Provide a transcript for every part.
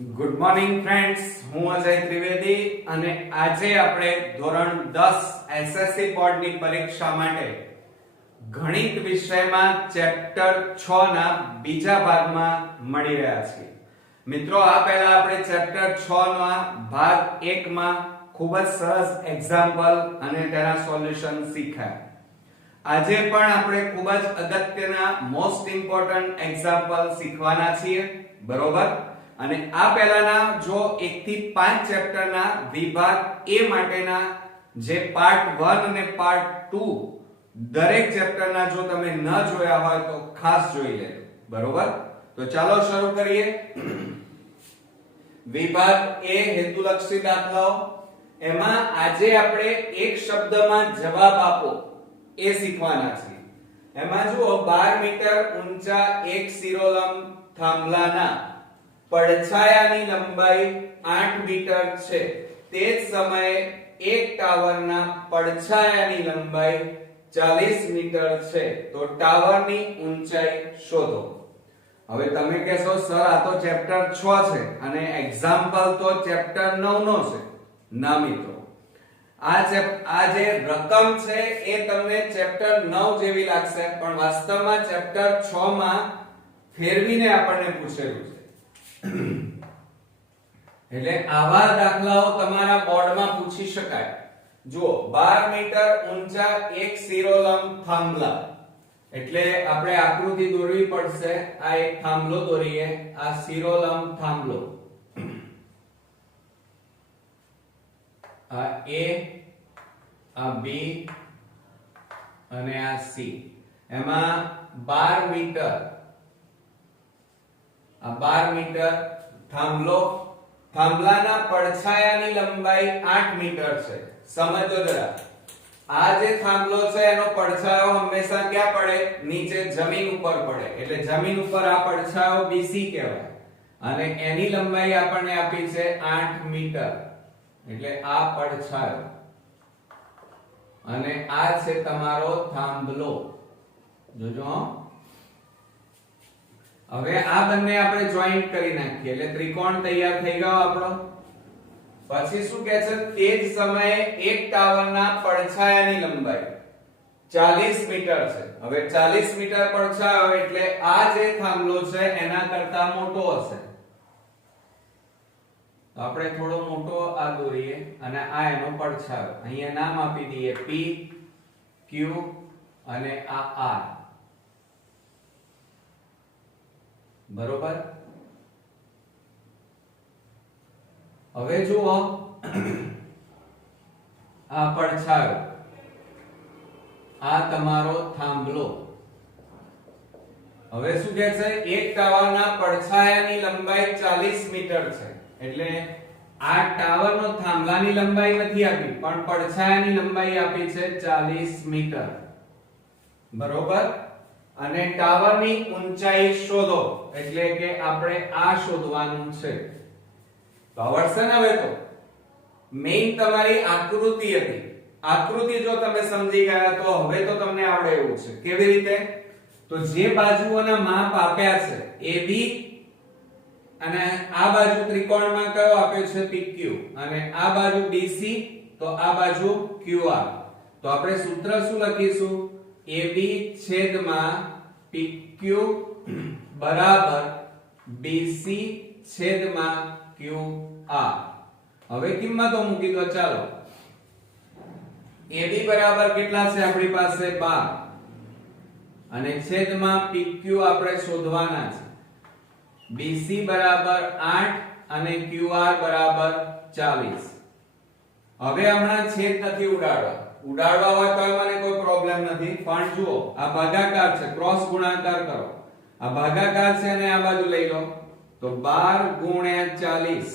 Good morning friends, હું અજય ત્રિવેદી અને આજે આપણે ધોરણ 10 એસએસસી બોર્ડની પરીક્ષા માટે ગણિત વિષયમાં ચેપ્ટર 6 ના બીજા ભાગમાં મળી રહ્યા છીએ. મિત્રો, આ પહેલા આપણે ચેપ્ટર 6 ના ભાગ 1 માં ખૂબ જ સરસ એક્ઝામ્પલ અને તેના સોલ્યુશન શીખ્યા. આજે પણ આપણે ખૂબ જ અગત્યના મોસ્ટ ઇમ્પોર્ટન્ટ એક્ઝામ્પલ શીખવાના છીએ, બરોબર? અને આ પહેલાના જો 1 થી 5 ચેપ્ટરના વિભાગ A માટેના જે પાર્ટ 1 અને પાર્ટ 2 દરેક ચેપ્ટરના જો તમે ન જોયા હોય તો ખાસ જોઈ લેજો, બરોબર? તો ચાલો શરૂ કરીએ. વિભાગ A હેતુલક્ષી દાખલાઓ. એમાં આજે આપણે એક શબ્દમાં જવાબ આપો એ શીખવાના છીએ. એમાં જુઓ, 12 મીટર ઊંચા એક શિરોલંબ થાંભલાના પડછાયાની લંબાઈ 8 મીટર છે. તે જ સમયે એક ટાવરના પડછાયાની લંબાઈ 40 મીટર છે. તો ટાવરની ઊંચાઈ શોધો. હવે તમે કહેશો સર, આ તો ચેપ્ટર 6 છે અને એક્ઝામ્પલ તો ચેપ્ટર 9 નો છે. ના મિત્રો, આ જે રકમ છે એ તમને ચેપ્ટર 9 જેવી લાગશે, પણ વાસ્તવમાં ચેપ્ટર 6 માં ફેરવીને આપણને પૂછેલું છે. એટલે આવા દાખલાઓ તમારા બોર્ડમાં પૂછી શકાય. જુઓ, 12 મીટર ઊંચા એક શિરોલંબ થાંભલા, એટલે આપણે આકૃતિ દોરવી પડશે. આ એક થાંભલો દોરીએ, આ શિરોલંબ થાંભલો, આ A, આ B અને આ C. એમાં 12 મીટર, આ 12 મીટર થાંભલો, થાંભલાના પડછાયાની લંબાઈ 8 મીટર છે. સમજો જરા, આ જે થાંભલો છે એનો પડછાયો હંમેશા ક્યાં પડે? નીચે જમીન ઉપર પડે. એટલે જમીન ઉપર આ પડછાયો BC કહેવાય અને એની લંબાઈ આપણને આપી છે 8 મીટર. એટલે આ પડછાયો અને આ છે તમારો થાંભલો. જોજો, હવે આ બંને આપણે જોઈન્ટ કરી નાખીએ એટલે ત્રિકોણ તૈયાર થઈ ગયો આપણો. પછી શું કહે છે? તે જ સમયે એક ટાવરના પડછાયાની લંબાઈ 40 મીટર છે. હવે 40 મીટર પડછાયો એટલે આ જે થાંભલો છે એના કરતા મોટો હશે. તો આપણે થોડો મોટો આ દોરીએ અને આ એનો પડછાયો. અહીંયા નામ આપી દઈએ P, Q અને આ R. બરોબર? હવે જુઓ, આ પડછાયો, આ તમારો થાંભલો. હવે શું કહે છે? એક ટાવરના પડછાયાની લંબાઈ 40 મીટર છે. એટલે આ ટાવરનો થાંભલાની લંબાઈ નથી આપી, પણ પડછાયાની લંબાઈ આપી છે 40 મીટર. બરોબર? અને ટાવરની ઊંચાઈ શોધો, એટલે કે આપણે આ શોધવાનું છે. તો આવડશે ને? હવે તો મેઈન તમારી આકૃતિ હતી. આકૃતિ જો તમે સમજી ગયા તો હવે તો તમને આવડે એવું છે. કેવી રીતે? તો જે બાજુઓના માપ આપ્યા છે AB અને આ બાજુ ત્રિકોણમાં કયો આપ્યો છે? PQ. અને આ બાજુ BC, તો આ બાજુ QR. તો આપણે સૂત્ર શું લખીશું? AB છેદમાં PQ બરાબર BC છેદમાં QR. હવે કિંમતો મૂકી દો. ચાલો, AB બરાબર કેટલા છે આપણી પાસે? 12 અને છેદમાં PQ આપણે શોધવાના છે. BC બરાબર 8 અને QR બરાબર 40. હવે હમણાં છેદ નથી ઉડાડવા. ઉડાડવા હોય તો મને કોઈ પ્રોબ્લેમ નથી, પણ જુઓ, આ ભાગાકાર છે, ક્રોસ ગુણાકાર કરો. આ ભાગાકાર છે અને આ બાજુ લઈ લો, તો 12 ગુણ્યા 40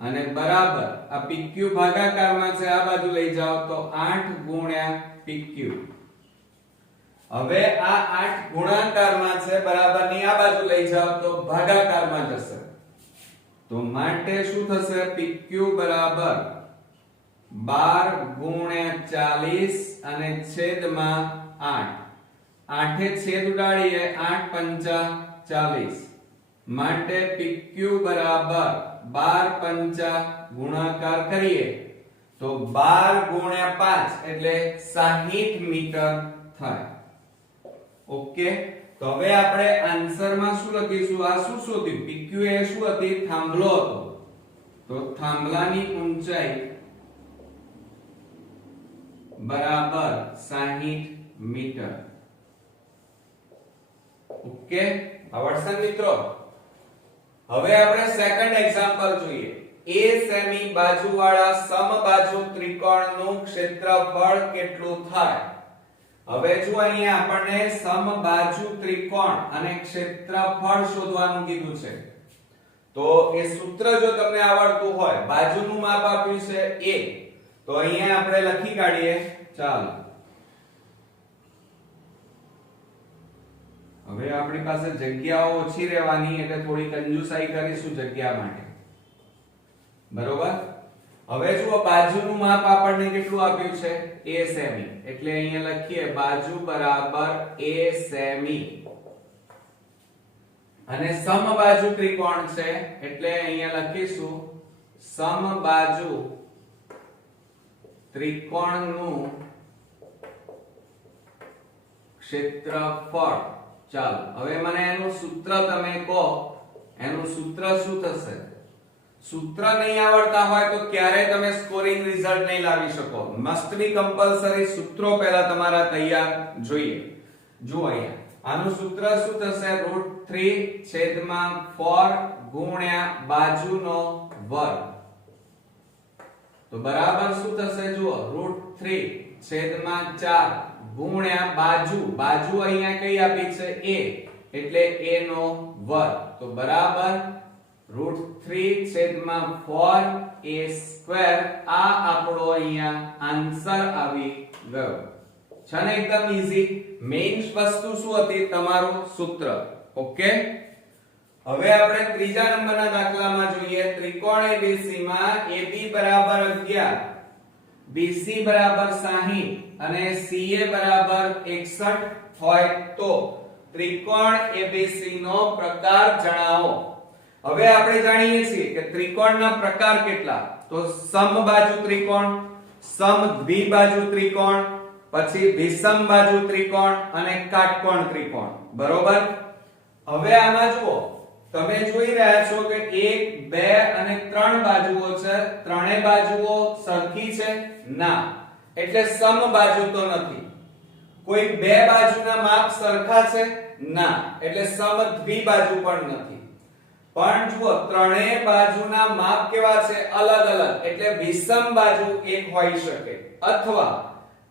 અને બરાબર આ PQ ભાગાકારમાં છે, આ બાજુ લઈ જાઓ તો 8 ગુણ્યા PQ. હવે આ 8 ગુણાકારમાં છે, બરાબરની આ બાજુ લઈ જાઓ તો ભાગાકારમાં જશે. તો માટે શું થશે? PQ બરાબર 12 ગુણ્યા 40 અને છેદમાં 8. 8 છેદ ઉડાડીએ, 8 પંચા 40. માટે PQ બરાબર 12 પંચા ગુણાકાર કરીએ તો 12 ગુણ્યા 5 એટલે 60 મીટર થાય. ઓકે, તો હવે આપણે આન્સર માં શું લખીશું? આ શું શોધ્યું? PQ એ શું હતી? થાંભલો હતો. તો થાંભલાની ઊંચાઈ બરાબર 60 મીટર. ઓકે, આવડશે મિત્રો? હવે આપણે સેકન્ડ એક્ઝામ્પલ જોઈએ. A સેમી બાજુવાળા સમબાજુ ત્રિકોણનું ક્ષેત્રફળ કેટલું થાય? હવે જો અહીંયા આપણને સમબાજુ ત્રિકોણ અને ક્ષેત્રફળ શોધવાનું કીધું છે, તો એ સૂત્ર જો તમને આવડતું હોય, બાજુનું માપ આપ્યું છે a, તો અહીંયા આપણે લખી કાઢીએ. ચાલો, હવે આપણી પાસે જગ્યાઓ ઓછી રહેવાની એટલે થોડી કંજુસાઈ કરીશું જગ્યા માટે. બરોબર? હવે જુઓ, બાજુનું માપ આપણને કેટલું આપ્યું છે? a semi. એટલે અહીંયા લખીએ બાજુ બરાબર a સેમી. અને સમબાજુ ત્રિકોણ છે એટલે અહીંયા લખીશું સમબાજુ ત્રિકોણનું ક્ષેત્રફળ. ચાલો, હવે મને એનું સૂત્ર તમે કહો. એનું સૂત્ર શું થશે? સૂત્ર નહીં આવડતા હોય તો ક્યારે તમે સ્કોરિંગ રિઝલ્ટ નહીં લાવી શકો. મસ્ટ બી કમ્પલસરી સૂત્રો પહેલા તમારા તૈયાર જોઈએ. જુઓ અહીંયા આનું સૂત્ર શું થશે? √3/4 ગુણ્યા બાજુનો વર્ગ. તો બરાબર શું થશે? જુઓ, √3/4 ગુણ્યા બાજુ. બાજુ અહીંયા કઈ આપી છે? a, એટલે a નો વર્ગ. તો બરાબર √3/4a². આ આપણો અહીંયા આન્સર આવી ગયો છે ને? એકદમ ઈઝી. મેઈન વસ્તુ શું હતી? તમારું સૂત્ર. ઓકે, હવે આપણે ત્રીજા નંબરના દાખલામાં જોઈએ. ત્રિકોણ ABC માં AB બરાબર 11, BC બરાબર 60 અને CA બરાબર 61 હોય તો ત્રિકોણ ABC નો પ્રકાર જણાવો. હવે આપણે જાણીએ છીએ કે ત્રિકોણના પ્રકાર કેટલા? તો સમબાજુ ત્રિકોણ, સમદ્વિબાજુ ત્રિકોણ, પછી વિષમબાજુ ત્રિકોણ અને કાટકોણ ત્રિકોણ. બરોબર? હવે આમાં જુઓ, તમે જોઈ રહ્યા છો કે 1, 2 અને 3 બાજુઓ છે. ત્રણેય બાજુઓ સરખી છે? ના, એટલે સમબાજુ તો નથી. કોઈ બે બાજુના માપ સરખા છે? ના, એટલે સમદ્વિબાજુ પણ નથી. પણ જુઓ, ત્રણેય બાજુના માપ કેવા છે? અલગ અલગ, એટલે વિષમ બાજુ એક હોઈ શકે અથવા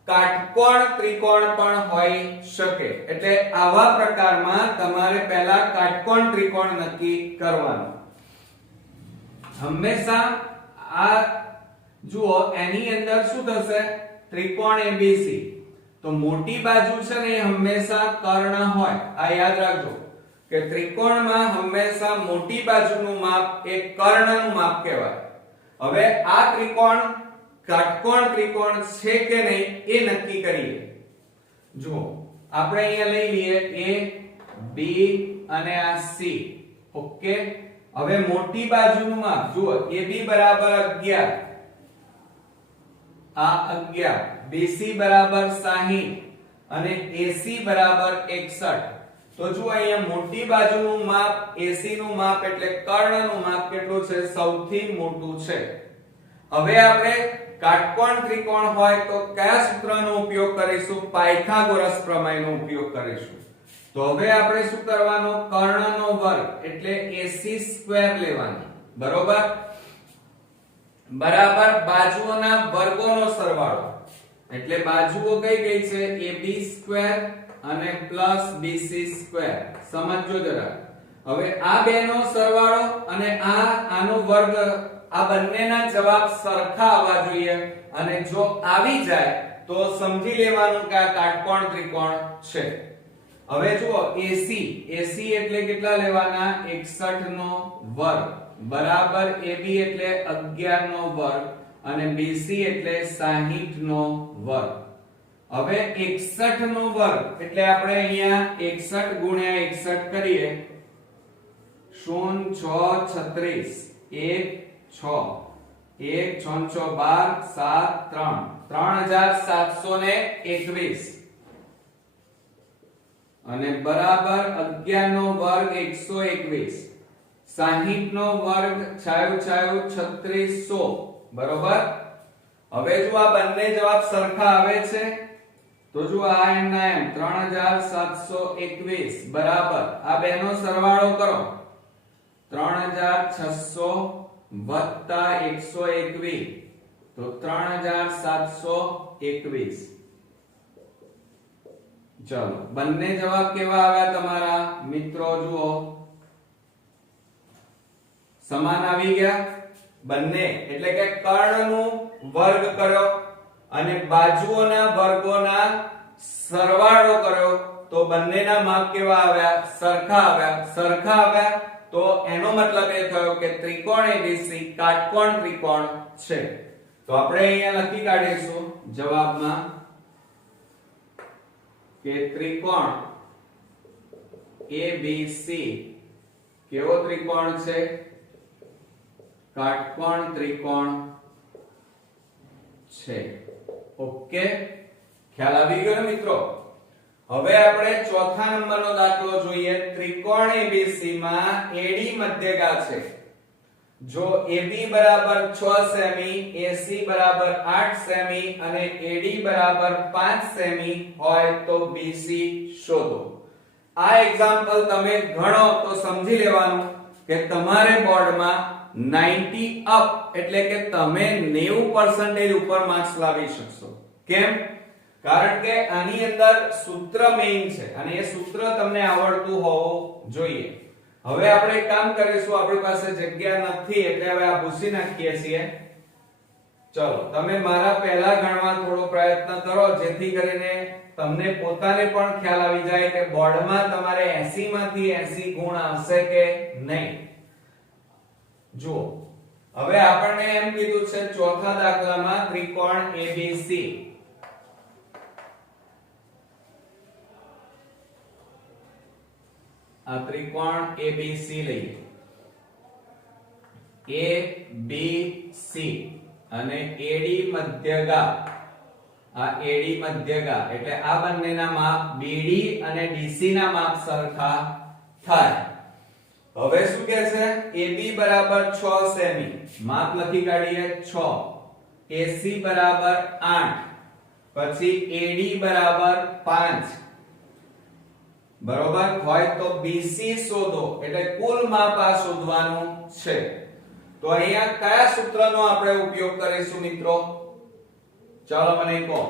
કાટકોણ ત્રિકોણ પણ હોઈ શકે. એટલે આવા પ્રકારમાં તમારે પહેલા કાટકોણ ત્રિકોણ નક્કી કરવાનું. હંમેશા આ જુઓ, એની અંદર શું થશે? ત્રિકોણ ABC. તો મોટી બાજુ છે ને એ હંમેશા કર્ણ હોય. આ યાદ રાખજો કે ત્રિકોણમાં હંમેશા મોટી બાજુનું માપ એ કર્ણનું માપ કહેવાય. હવે આ ત્રિકોણ કાટકોણ ત્રિકોણ છે કે નહીં એ નક્કી કરીએ. જુઓ, આપણે અહીંયા લઈ લઈએ A, B અને આ C. ઓકે, હવે મોટી બાજુનું માપ જુઓ, AB બરાબર 11, આ 11, BC બરાબર 60 અને AC બરાબર 61. તો જુઓ, અહીંયા મોટી બાજુનું માપ AC નું માપ એટલે કર્ણનું માપ કેટલું છે? સૌથી મોટું છે. હવે આપણે કાટકોણ ત્રિકોણ હોય તો કયા સૂત્રનો ઉપયોગ કરીશું? પાયથાગોરસ પ્રમેયનો ઉપયોગ કરીશું. તો હવે આપણે શું કરવાનું? કર્ણનો વર્ગ એટલે AC² લેવાનો. બરોબર? બરાબર બાજુઓના વર્ગોનો સરવાળો. એટલે બાજુઓ કઈ કઈ છે? AB² અને +BC². સમજજો જરા. હવે આ બેનો સરવાળો અને આનો વર્ગ, આ બંનેના જવાબ સરખા આવવા જોઈએ. અને જો આવી જાય તો સમજી લેવાનું કે આ કાટકોણ ત્રિકોણ છે. હવે જુઓ, AC એટલે કેટલા લેવાના? 61 નો વર્ગ બરાબર AB એટલે 11 નો વર્ગ અને BC એટલે 60 નો વર્ગ. હવે 61 નો વર્ગ એટલે આપણે અહીંયા 61 ગુણ્યા 61 કરીએ. 0 6 36 1 6 1 6 6 12 7 3 3721 અને બરાબર 11 નો વર્ગ 121 60 નો વર્ગ છાયું છાયું 3600 બરોબર। હવે જો આ બંને જવાબ સરખા આવે છે તો જો આ એમ ના એમ 3721 બરાબર આ બેનો સરવાળો કરો 3600 વત્તા 121 તો 3721। ચલો બંને જવાબ કેવા આવ્યા તમારા મિત્રો જુઓ સમાન આવી ગયા બંને એટલે કે કર્ણનું વર્ગ કર્યો અને બાજુઓના વર્ગોના સરવાળો કર્યો તો બંનેના માપ કેવા આવ્યા સરખા આવ્યા તો એનો મતલબ એ થયો કે ત્રિકોણ ABC કાટકોણ ત્રિકોણ છે। તો આપણે અહીંયા લખી કાઢીશું જવાબમાં કે ત્રિકોણ ABC કેવો ત્રિકોણ છે કાટકોણ ત્રિકોણ છે। ઓકે ખ્યાલ આવી ગયો ને મિત્રો। હવે આપણે ચોથા નંબરનો દાખલો જોઈએ। ત્રિકોણ ABC માં AD મધ્યગા છે। જો AB બરાબર 6 સેમી AC બરાબર 8 સેમી અને AD બરાબર 5 સેમી હોય તો BC શોધો। આ એક્ઝામ્પલ તમે ગણો તો સમજી લેવાનું કે તમારે બોર્ડમાં 90 અપ એટલે કે તમે 90% ઉપર માર્ક્સ લાવી શકશો। કેમ? કારણ કે આની અંદર સૂત્ર મેઇન છે અને એ સૂત્ર તમને આવડતું હોવું જોઈએ। હવે આપણે એક કામ કરીશું આપણી પાસે જગ્યા નથી એટલે હવે આ ભૂસી નાખીએ છીએ। ચલો તમે મારા પહેલા ગણવા થોડો પ્રયત્ન કરો જેથી કરીને તમને પોતાને પણ ખ્યાલ આવી જાય કે બોર્ડમાં તમારે 80 માંથી 80 ગુણ આવશે કે નહીં। જુઓ હવે આપણને એમ કીધું છે ચોથા દાખલામાં ત્રિકોણ ABC આ ત્રિકોણ ABC લઈએ ABC અને AD મધ્યગા આ AD મધ્યગા એટલે આ બંનેના માપ BD અને DC ના માપ સરખા થાય। હવે શું કહે છે AB બરાબર 6 સેમી માપ લખી કાઢીએ 6 AC બરાબર 8 પછી AD બરાબર 5 બરોબર હોય તો BC શોધો એટલે કુલ માપ આ શોધવાનું છે। તો અહીંયા કયા સૂત્રનો આપણે ઉપયોગ કરીશું મિત્રો ચાલો મને કહો।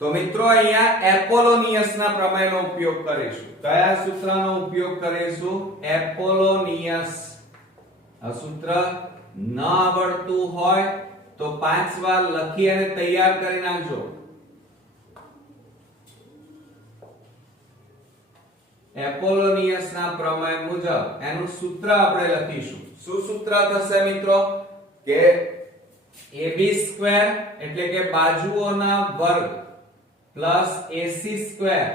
તો મિત્રો અહીંયા એપોલોનિયસના પ્રમેયનો ઉપયોગ કરીશું। કયા સૂત્રનો ઉપયોગ કરીશું એપોલોનિયસ। આ સૂત્ર ન આવડતું હોય તો 5 વાર લખી અને તૈયાર કરી નાખજો। એપોલોનિયસના પ્રમેય મુજબ એનું સૂત્ર આપણે લખીશું। શું સૂત્ર થશે મિત્રો કે AB સ્ક્વેર એટલે કે બાજુઓના વર્ગ પ્લસ AC સ્ક્વેર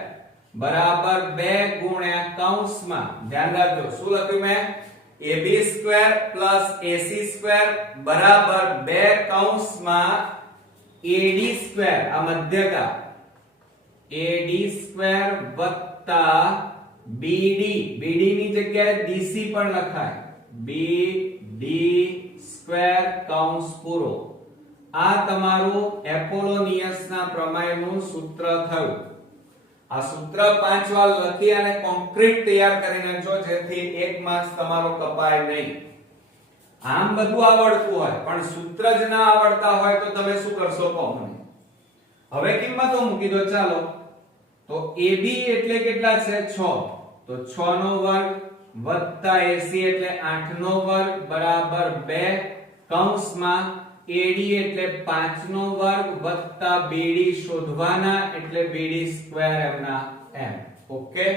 બરાબર 2 ગુણ્યા કૌંસમાં ધ્યાન રાખજો શું લખ્યું મેં AB square plus AC square બરાબર 2 કૌંસમાં AD સ્ક્વેર આ મધ્યગા AD સ્ક્વેર વત્તા BD ની જગ્યાએ DC પણ લખાય BD સ્ક્વેર કૌંસ પૂરો। આ તમારું એપોલોનિયસના પ્રમેયનું સૂત્ર થયું। આ સૂત્ર 5 વાર લખી અને કોન્ક્રીટ તૈયાર કરી નાખજો જેથી 1 માર્ક્સ તમારો કપાય નહીં। આમ બધું આવડતું હોય પણ સૂત્ર જ ના આવડતા હોય તો તમે શું કરશો કહો મને। હવે કિંમતો મૂકી દો ચાલો। તો AB એટલે કેટલા છે 6 તો 6 નો વર્ગ વત્તા AC એટલે 8 નો વર્ગ બરાબર 2 કૌંસમાં AD એટલે 5 નો વર્ગ વત્તા BD શોધવાના એટલે BD સ્ક્વેર એમના m। ઓકે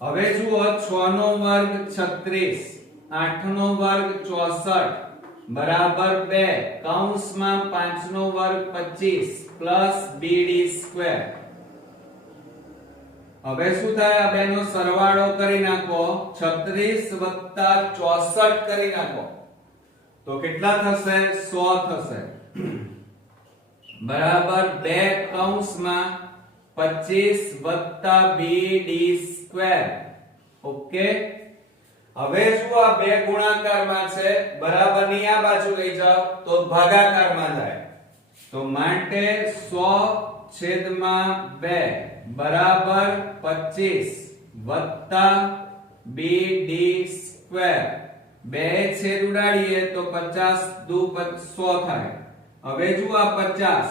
હવે જુઓ 6 નો વર્ગ 36 8 નો વર્ગ 64 બરાબર 2 કૌંસમાં 5 નો વર્ગ 25 પ્લસ BD સ્ક્વેર। હવે શું થાય, આ બેનો સરવાળો કરી નાખો, 36 વત્તા 64 કરી નાખો તો કેટલા થશે, 100 થશે, બરાબર 2 કૌંસમાં 25 વત્તા BD સ્ક્વેર. ઓકે, હવે જો આ બે ગુણાકારમાં છે, બરાબરની આ બાજુ લઈ જાઓ તો ભાગાકારમાં જાય, તો માટે 100/2 બરાબર 25 વત્તા BD સ્ક્વેર. બે છેદ ઉડાડીએ તો 50 દુ 100 થાય. હવે જો આ 50,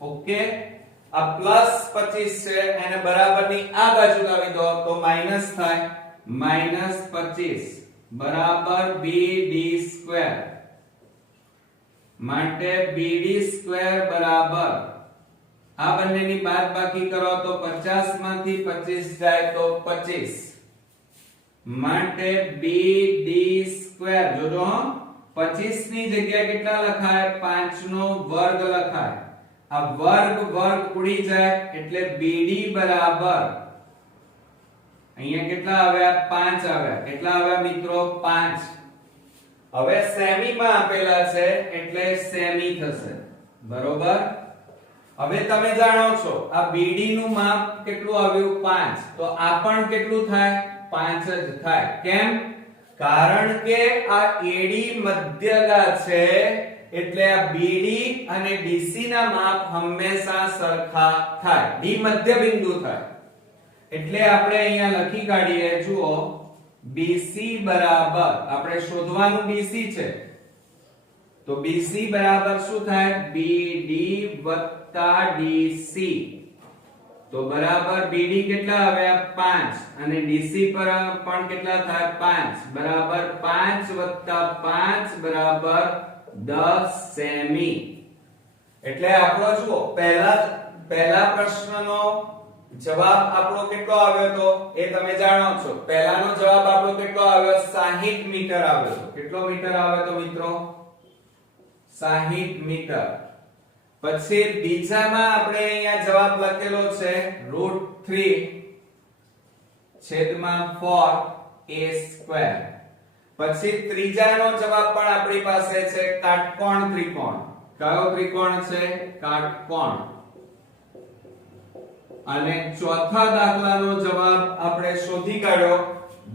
ઓકે, આ પ્લસ 25 છે એને બરાબરની આ બાજુ લાવી દો તો માઈનસ થાય, -25 બરાબર BD સ્ક્વેર. માટે BD સ્ક્વેર બરાબર આ બંનેની બાદબાકી કરો તો 50 માંથી 25 જાય તો 25, માટે BD સ્ક્વેર. જોજો 25 ની જગ્યાએ કેટલા લખાય, 5 નો વર્ગ લખાય. આ વર્ગ વર્ગ ઉડી જાય એટલે BD બરાબર અહીંયા કેટલા આવ્યા, 5 આવ્યા. કેટલા આવ્યા મિત્રો, 5. હવે સેમી માં આપેલા છે એટલે સેમી થશે, બરોબર. હવે તમે જાણો છો આ BD નું માપ કેટલું આવ્યું, 5, તો આ પણ કેટલું થાય, 5 જ થાય. કેમ, કારણ કે આ AD મધ્યગા છે એટલે આ BD અને DC ના માપ હંમેશા સરખા થાય, D મધ્ય બિંદુ થાય. એટલે આપણે અહીંયા લખી કાઢીએ, જુઓ BC બરાબર, આપણે શોધવાનું BC છે તો BC બરાબર શું થાય, BD વત્તા DC. તો બરાબર BD કેટલા આવ્યા, 5, અને DC પર પણ કેટલા થાય, 5, બરાબર 5 વત્તા 5 બરાબર 10 સેમી. એટલે આપણો જુઓ પહેલા પ્રશ્નનો જવાબ આપણો કેટલો આવ્યો તો એ તમે જાણો છો. પહેલાનો જવાબ આપણો કેટલો આવ્યો, 60 મીટર આવ્યો તો. કેટલો મીટર આવ્યો તો મિત્રો, 60 મીટર. પછી બીજામાં આપણે અહીંયા જવાબ લખેલો છે √3/4a². પછી ત્રીજાનો જવાબ પણ આપણી પાસે છે કાટકોણ ત્રિકોણ. કયો ત્રિકોણ છે, કાટકોણ. અને ચોથા દાખલાનો જવાબ આપણે શોધી કાઢ્યો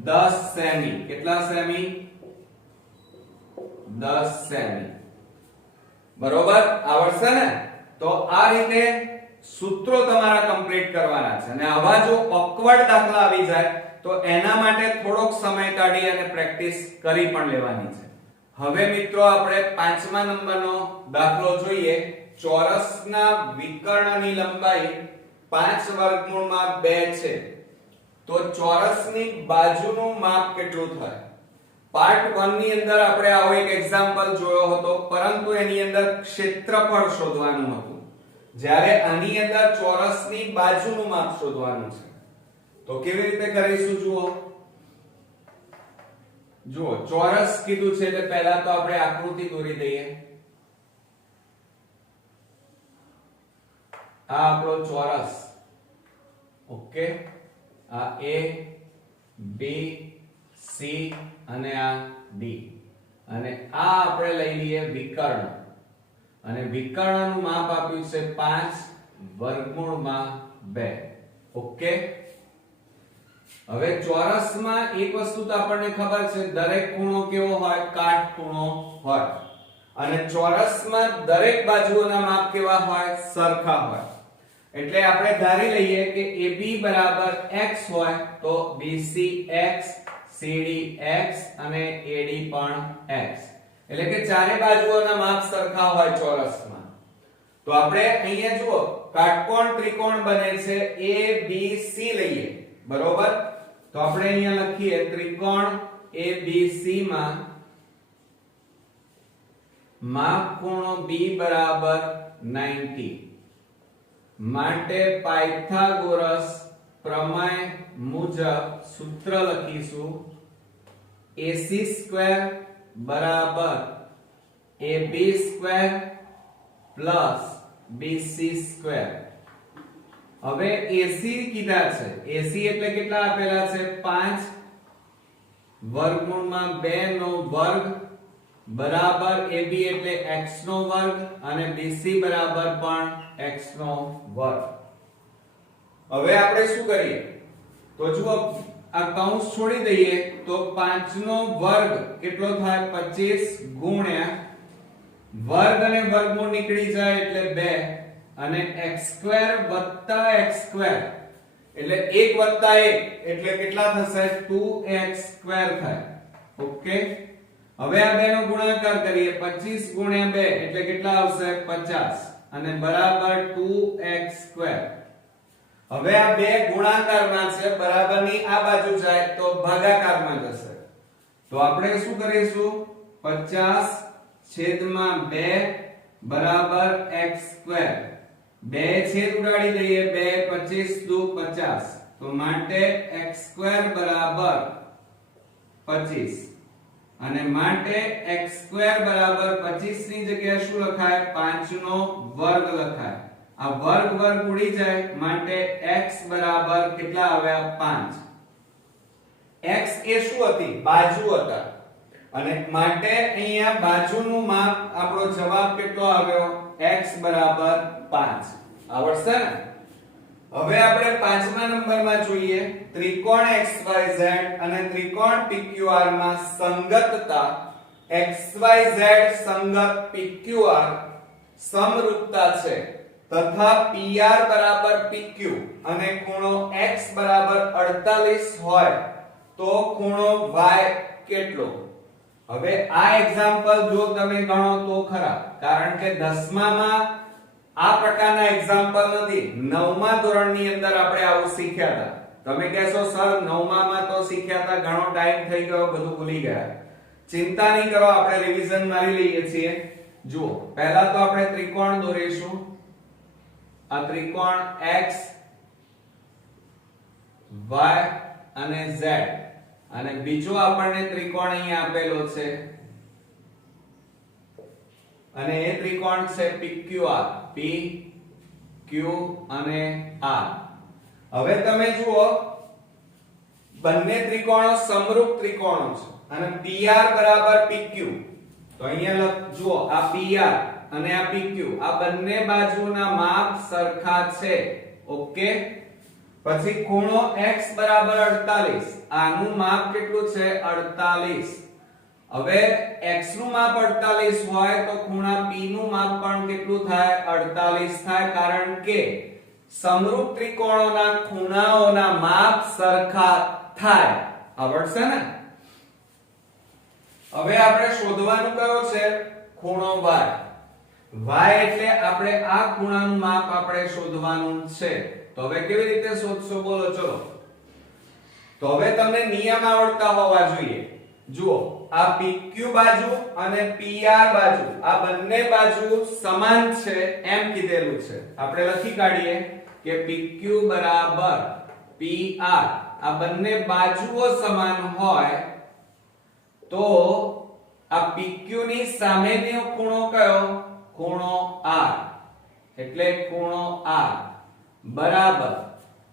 10 સેમી. કેટલા સેમી, 10 સેમી. બરોબર, આવડશે ને? તો આ રીતે સૂત્રો તમારા કમ્પ્લીટ કરવાના છે. અને આવા જો ઓકવર્ડ દાખલા આવી જાય તો એના માટે થોડોક સમય કાઢી અને પ્રેક્ટિસ કરી પણ લેવાની છે. હવે મિત્રો આપણે 5મા નંબરનો દાખલો જોઈએ. ચોરસના વિકર્ણની લંબાઈ 5 વર્ગમૂળમાં 2 છે, તો ચોરસની બાજુનું માપ કેટલું થાય? પાર્ટ 1 ની અંદર આપણે આવો એક એક્ઝામ્પલ જોયો હતો, પરંતુ એની અંદર ક્ષેત્રફળ શોધવાનું હતું. જ્યારે આની અંદર ચોરસની બાજુનું માપ શોધવાનું છે. તો કેવી રીતે કરીશું, જુઓ ચોરસ કીધું છે એટલે પહેલા તો આપણે આકૃતિ દોરી દઈએ. આ આપણો ચોરસ, ઓકે, આ A, B, C અને આ D, અને આ આપણે લઈ લઈએ વિકર્ણ, અને વિકર્ણનું માપ આપ્યું છે 5 વર્ગમૂળમાં 2. ઓકે, હવે ચોરસમાં એક વસ્તુ તો આપણને ખબર છે, દરેક ખૂણો કેવો હોય, કાટખૂણો હોય. અને ચોરસમાં દરેક બાજુઓના માપ કેવા હોય, સરખા હોય. એટલે આપણે ધારી લઈએ કે AB બરાબર x હોય તો BC x, CD x અને AD પણ x. એટલે કે ચારે બાજુઓના માપ સરખા હોય ચોરસમાં. તો આપણે અહીંયા જુઓ કાટકોણ ત્રિકોણ બને છે ABC લઈએ, બરોબર. તો આપણે અહીંયા લખીએ ત્રિકોણ ABC માં માપ ખૂણો B બરાબર 90. માટે પાયથાગોરસ પ્રમેય મુજબ સૂત્ર લખીશું AC² બરાબર AB² પ્લસ BC². હવે AC કીધા છે, AC એટલે કેટલા આપેલા છે 5 વર્ગમૂળમાં 2 નો વર્ગ બરાબર AB એટલે x નો વર્ગ અને BC બરાબર પણ x નો વર્ગ. હવે આપણે શું કરીએ તો જુઓ આ કૌંસ છોડી દઈએ તો 5 નો વર્ગ કેટલો થાય 25 ગુણ્યા વર્ગ અને વર્ગમૂળ નીકળી જાય એટલે 2 અને x² વત્તા x² એટલે 1 વત્તા 1 એટલે કેટલા થશે 2x² થાય. ઓકે, હવે આ બે નો ગુણાકાર કરીએ 25 ગુણ્યા 2 એટલે કેટલા આવશે 50 અને બરાબર 2x². હવે આ બે ગુણાકારમાં છે, બરાબરની આ બાજુ જાય તો ભાગાકારમાં જશે. તો આપણે શું કરીશું 50 છેદમાં 2 બરાબર x². 2 છેદ ઉડાડી દઈએ 2 25 દુ 50 તો માટે x² બરાબર 25 અને માટે x² બરાબર 25 ની જગ્યાએ શું લખાય 5 નો વર્ગ લખાય. આ વર્ગ વર્ગ ઉડી જાય માટે x બરાબર કેટલા આવ્યા 5. x એ શું હતી બાજુ હતા અને માટે અહીંયા બાજુનું માપ આપણો જવાબ કેટલો આવ્યો x બરાબર 5. આવડશે ને? હવે આપણે 5મા નંબરમાં જોઈએ ત્રિકોણ XYZ અને ત્રિકોણ PQR માં સંગતતા. XYZ સંગત PQR સમરૂપતા છે તથા PR બરાબર PQ અને ખૂણો x બરાબર 48 હોય તો ખૂણો y કેટલો? હવે આ એક્ઝામ્પલ જો તમે ગણો તો ખરા, કારણ કે 10મામાં આ પ્રકારના એક્ઝામ્પલ નથી. 9મા ધોરણની અંદર આપણે આવું શીખ્યા હતા. તમે કહેશો સર 9મામાં તો શીખ્યા હતા, ઘણો ટાઈમ થઈ ગયો, બધું ભૂલી ગયા. ચિંતા નહીં કરો, આપણે રિવિઝન મારી લઈએ છીએ. જુઓ, પહેલા તો આપણે ત્રિકોણ દોરીશું. આ ત્રિકોણ x y અને z અને બીજો આપણને ત્રિકોણ અહીં આપેલો છે અને એ ત્રિકોણ છે PQR. P Q અને R. હવે તમે જુઓ બંને ત્રિકોણો સમરૂપ ત્રિકોણો છે અને PR બરાબર PQ. તો અહીંયા જુઓ આ PR અને આ PQ આ બંને બાજુના માપ સરખા છે. ઓકે, પછી ખૂણો x બરાબર 48. આનું માપ કેટલું છે 48. હવે x નું માપ 48 હોય તો ખૂણા p નું માપ પણ કેટલું થાય 48 થાય, કારણ કે સમરૂપ ત્રિકોણોના ખૂણાઓના માપ સરખા થાય. આવડશે ને? હવે આપણે શોધવાનું કયો છે ખૂણો y. y એટલે આપણે આ ખૂણાનું માપ આપણે શોધવાનું છે. તો હવે કેવી રીતે શોધશો બોલો? ચલો, તો હવે તમને નિયમ આવડતા હોવા જોઈએ. જુઓ, આ PQ બાજુ અને PR બાજુ આ બંને બાજુ સમાન છે એમ કીધેલું છે. આપણે લખી કાઢીએ કે PQ બરાબર PR. આ બંને બાજુઓ સમાન હોય તો આ PQ ની સામેનો ખૂણો કયો? ખૂણો R. એટલે ખૂણો R બરાબર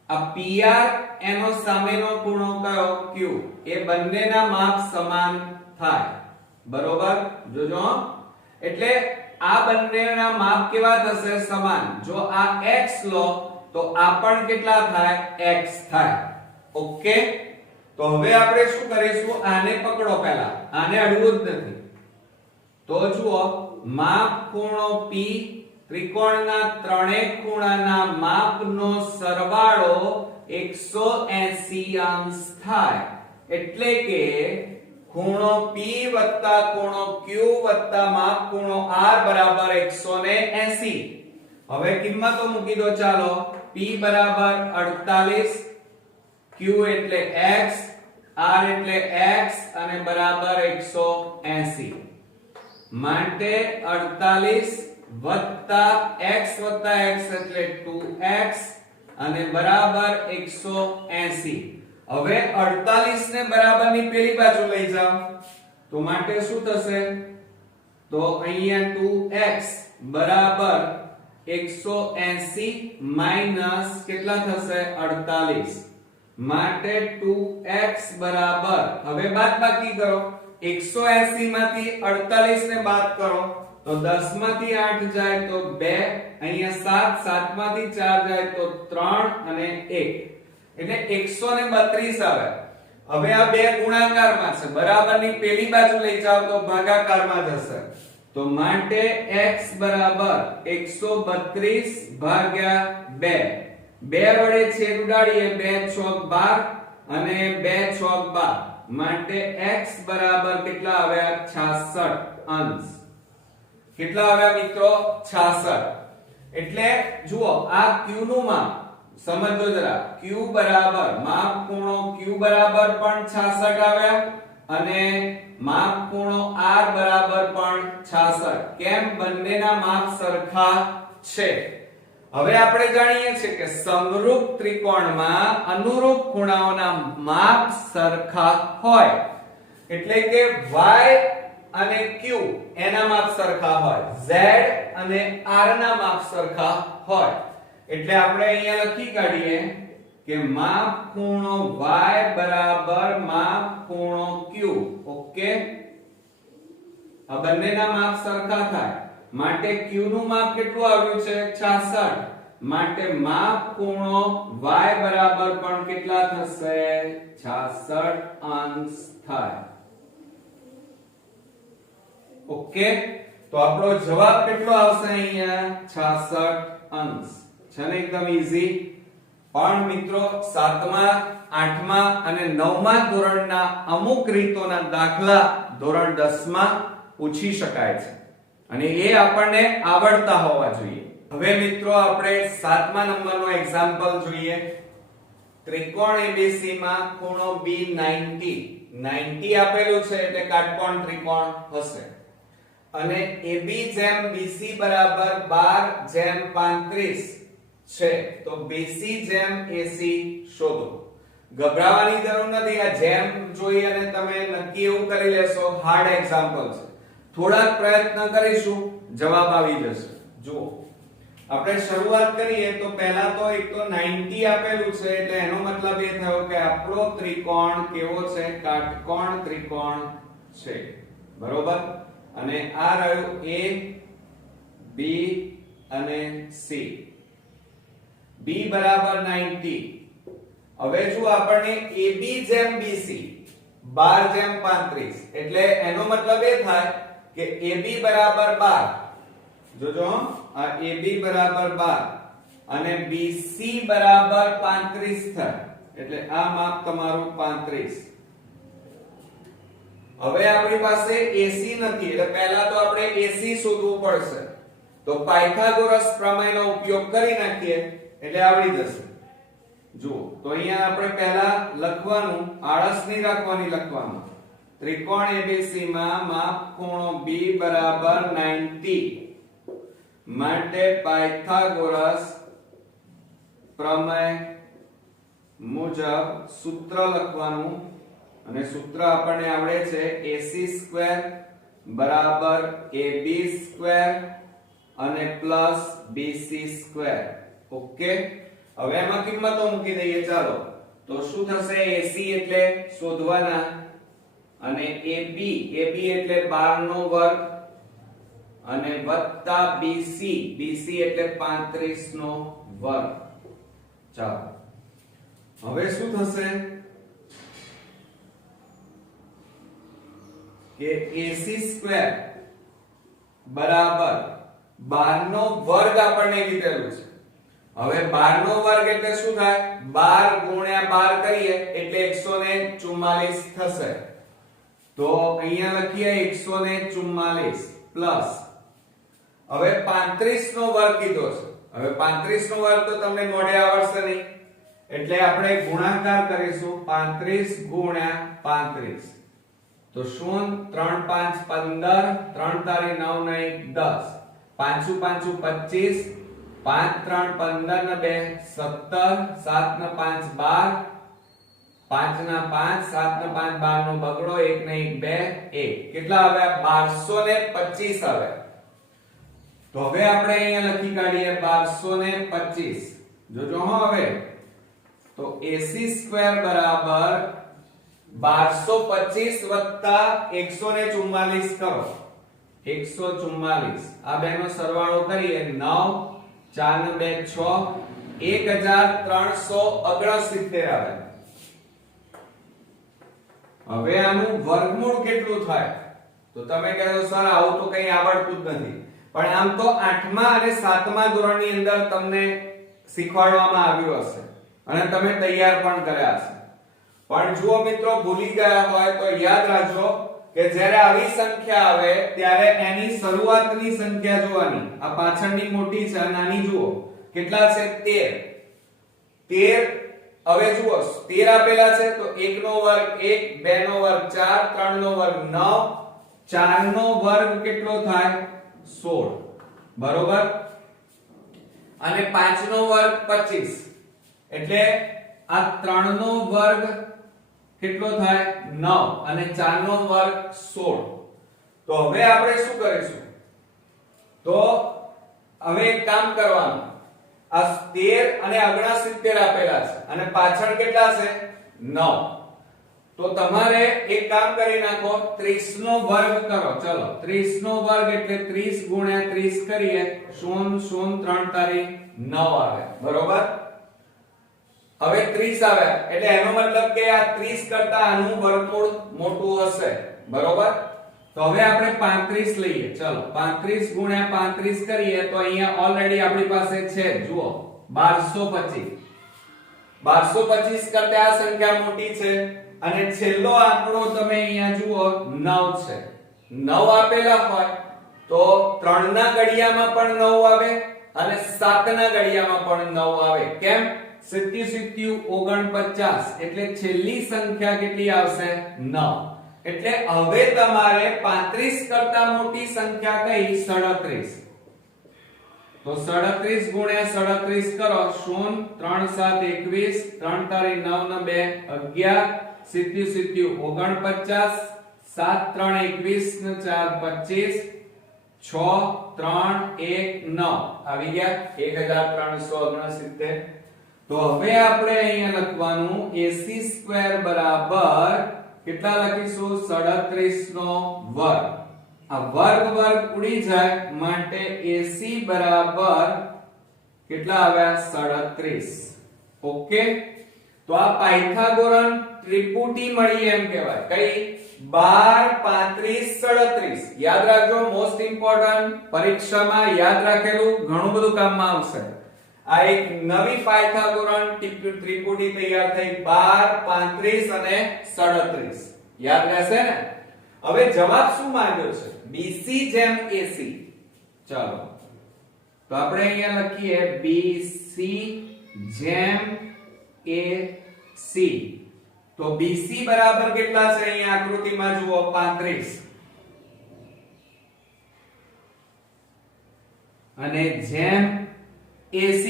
આ PR એનો સામેનો ખૂણો કયો? Q. એ બંનેના માપ સમાન થાય. બરોબર? જોજો, એટલે આ બંનેના માપ કેવા થશે? સમાન. જો આ x લો તો આ પણ કેટલા થાય? x થાય. ઓકે, તો હવે આપણે શું કરીશું? આને પકડો પહેલા, આને અડવું જ નથી. તો જુઓ, માપ ખૂણો P ત્રિકોણના ત્રણેય ખૂણાના માપનો સરવાળો 180 અંશ થાય. એટલે કે ખૂણો P વત્તા ખૂણો Q વત્તા માપ ખૂણો R બરાબર 180. હવે કિંમતો મૂકી દો. ચાલો, P બરાબર 48, Q એટલે x, R એટલે x અને બરાબર 180. માટે 48 વત્તા x એટલે 2x અને બરાબર 180. હવે 48 ને બરાબરની પેલી બાજુ લઈ જાઓ તો માટે શું થશે? તો અહીંયા 2x બરાબર 180 માઈનસ કેટલા થશે 48 માટે 2x બરાબર, હવે બાદબાકી કરો, 180 માંથી 48 ને બાદ કરો તો 10 માંથી 8 જાય તો 2, અહીંયા 7, 7 માંથી 4 જાય તો 3 અને 1 એટલે 132 આવે। હવે આ બે ગુણાકારમાં છે, બરાબરની પેલી બાજુ લઈ જાવ તો ભાગાકારમાં જશે, તો માટે x બરાબર 132 ભાગ્યા 2, 2 વડે છેદ ઉડાડીએ, 2 ચોક 12 અને 2 ચોક 12 માટે x બરાબર કેટલા આવ્યા 66 અંશ। કેટલા આવ્યા મિત્રો 66। એટલે જુઓ આ q નું માપ સમજો જરા, q બરાબર માપ ખૂણો q બરાબર પણ 66 આવ્યા અને માપ ખૂણો r બરાબર પણ 66, કેમ બંનેના માપ સરખા છે। હવે આપણે જાણીએ છીએ કે સમરૂપ ત્રિકોણમાં અનુરૂપ ખૂણાઓના માપ સરખા હોય, એટલે કે y અને q એના માપ સરખા હોય, z અને r ના માપ સરખા હોય, એટલે આપણે અહીંયા લખી કાઢીએ કે માપ ખૂણો y બરાબર માપ ખૂણો q। ઓકે, આ બંનેના માપ સરખા થાય માટે q નું માપ કેટલું આવ્યું છે 66, માટે માપ ખૂણો y બરાબર પણ કેટલા થશે 66 અંશ થાય। ઓકે, તો આપણો જવાબ કેટલો આવશે અહીંયા 66 અંશ છે ને, એકદમ ઈઝી। પણ મિત્રો 7મા 8મા અને 9મા ધોરણના અમુક રીતોના દાખલા ધોરણ 10માં પૂછી શકાય છે અને એ આપણને આવડતા હોવા જોઈએ। હવે મિત્રો આપણે 7મા નંબરનો એક્ઝામ્પલ જોઈએ। ત્રિકોણ ABC માં ખૂણો B 90 આપેલું છે એટલે કાટકોણ ત્રિકોણ હશે અને AB જેમ BC બરાબર 12 જેમ 35 છે, તો BC જેમ AC શોધો। ગભરાવાની જરૂર નથી, આ જેમ જોઈ અને તમે નક્કી એવું કરી લેશો, હાર્ડ એક્ઝામ્પલ છે, થોડાક પ્રયત્ન કરીશું જવાબ આવી જશે। જુઓ આપણે શરૂઆત કરીએ તો પહેલા તો એક તો 90 આપેલું છે એટલે એનો મતલબ એ થયો કે આપણો ત્રિકોણ કેવો છે કાટકોણ ત્રિકોણ છે, બરોબર। અને આ રહ્યું A B અને C, B બરાબર 90। હવે જો આપણને AB જેમ BC 12 જેમ 35 એટલે એનો મતલબ એ થાય કે AB બરાબર 12, જોજો આ AB બરાબર 12 અને BC બરાબર 35 થાય એટલે આ માપ તમારું 35। હવે આપણી પાસે AC નથી એટલે પહેલા તો આપણે AC શોધવું પડશે, તો પાયથાગોરસ પ્રમેયનો ઉપયોગ કરી નાખીએ એટલે આવડી જશે। જુઓ તો અહીંયા આપણે પહેલા લખવાનું, આળસ નહીં રાખવાની લખવાનું, ત્રિકોણ ABC માં માપ ખૂણો B બરાબર 90 માટે પાયથાગોરસ પ્રમેય મુજબ સૂત્ર લખવાનું અને સૂત્ર આપણને આવડે છે AC² બરાબર AB² અને પ્લસ BC²। ઓકે, હવે એમાં કિંમતો મૂકી દઈએ ચાલો, તો શું થશે AC એટલે શોધવાના અને AB એટલે 12 નો વર્ગ અને વત્તા BC એટલે 35 નો વર્ગ। ચાલો હવે શું થશે કે AC² બરાબર 12 નો વર્ગ આપણને કીધેલું છે। હવે 12 નો વર્ગ એટલે શું થાય 12 ગુણ્યા 12 કરીએ એટલે 144 થશે, તો અહીંયા લખીએ 144 પ્લસ હવે 35 નો વર્ગ કીધો છે। હવે 35 નો વર્ગ તો તમને મોઢે આવડશે નહીં એટલે આપણે ગુણાકાર કરીશું 35 ગુણ્યા 35, તો શું 3 5 15, 3 તારી 9 ને 1 10, 5 5 25, 5 3 15 ને 2 17, 7 ને 5 12, 5 ના 5, 7 ને 5 12 નો બગડો, 1 ને 1 2 1, કેટલા આવ્યા 1225 આવ્યા। તો હવે આપણે અહીંયા લખી કાઢીએ 1225. જોજો હો હવે તો AC સ્ક્વેર બરાબર 1225 વત્તા 144 કરો 144. આ બેનો સરવાળો કરીએ 9 4 ને 2 6 1369 આવે. હવે આનું વર્ગમૂળ કેટલું થાય? તો તમે કહેશો સર આવું તો કઈ આવડતું જ નથી, પણ આમ તો 8મા અને 7મા ધોરણની અંદર તમને શીખવાડવામાં આવ્યું હશે અને તમે તૈયાર પણ કર્યા હશે. પણ જુઓ મિત્રો, ભૂલી ગયા હોય તો યાદ રાખજો કે જ્યારે આવી સંખ્યા આવે ત્યારે એની શરૂઆતની સંખ્યા જોવાની. આ પાછળની મોટી છે, નાની જુઓ કેટલા છે 13. હવે જુઓ 13 આપેલા છે તો 1 નો વર્ગ 1, 2 નો વર્ગ 4, 3 નો વર્ગ 9, 4 નો વર્ગ કેટલો થાય 16, બરોબર. અને 5 નો વર્ગ 25, એટલે આ 3 નો વર્ગ કેટલો થાય 9 અને 4 નો વર્ગ 16. તો હવે આપણે શું કરીશું? તો હવે એક કામ કરવાનું, આ 13 અને 69 આપેલા છે અને પાછળ કેટલા છે 9. તો તમારે એક કામ કરી નાખો, 30 નો વર્ગ કરો. ચલો 30 નો વર્ગ એટલે 30 ગુણ્યા 30 કરીએ 0 0 3 તારી 9 આવે, બરોબર. હવે 30 આવે એટલે એનો મતલબ કે આ 30 કરતા આનું વર્ગમૂળ મોટું હશે, બરોબર. તો હવે આપણે 35 લઈએ. ચલો 35 ગુણ્યા 35 કરીએ તો અહીંયા ઓલરેડી આપણી પાસે છે, જુઓ 1225. 1225 કરતા આ સંખ્યા મોટી છે અને છેલ્લો આંકડો તમે અહીંયા જુઓ 9 છે. 9 આપેલા હોય તો 3 ના ઘડિયામાં પણ 9 આવે અને 7 ના ઘડિયામાં પણ 9 આવે. કેમ? 77 49, એટલે છેલ્લી સંખ્યા કેટલી આવશે 9. એટલે હવે તમારે 35 કરતા મોટી સંખ્યા કઈ 37. તો 37 ગુણ્યા 37 કરો 0 3 7 21, 3 તારી 9 ને 2 11, 77 49, 7 3 21 ને 4 25, 6 3 1 9 આવી ગયા 1369. તો હવે આપણે અહીંયા લખવાનું AC સ્ક્વેર બરાબર કેટલા લખીશું 37 નો વર્ગ. આ વર્ગ વર્ગ ઉડી જાય માટે AC બરાબર કેટલા આવ્યા 37. ઓકે, તો આ પાયથાગોરન ત્રિપુટી મળી એમ કહેવાય. કઈ 12 35 37. યાદ રાખજો, મોસ્ટ ઇમ્પોર્ટન્ટ, પરીક્ષામાં યાદ રાખેલું ઘણું બધું કામમાં આવશે. આ એક નવી પાયથાગોરન ત્રિપુટી તૈયાર થઈ 12 35 અને 37. યાદ રહેશે ને? હવે જવાબ શું માંગ્યો છે? BC જેમ AC. ચાલો તો આપણે અહીંયા લખીએ BC જેમ AC. તો BC બરાબર કેટલા છે? અહીંયા આકૃતિમાં જુઓ 35 અને જેમ AC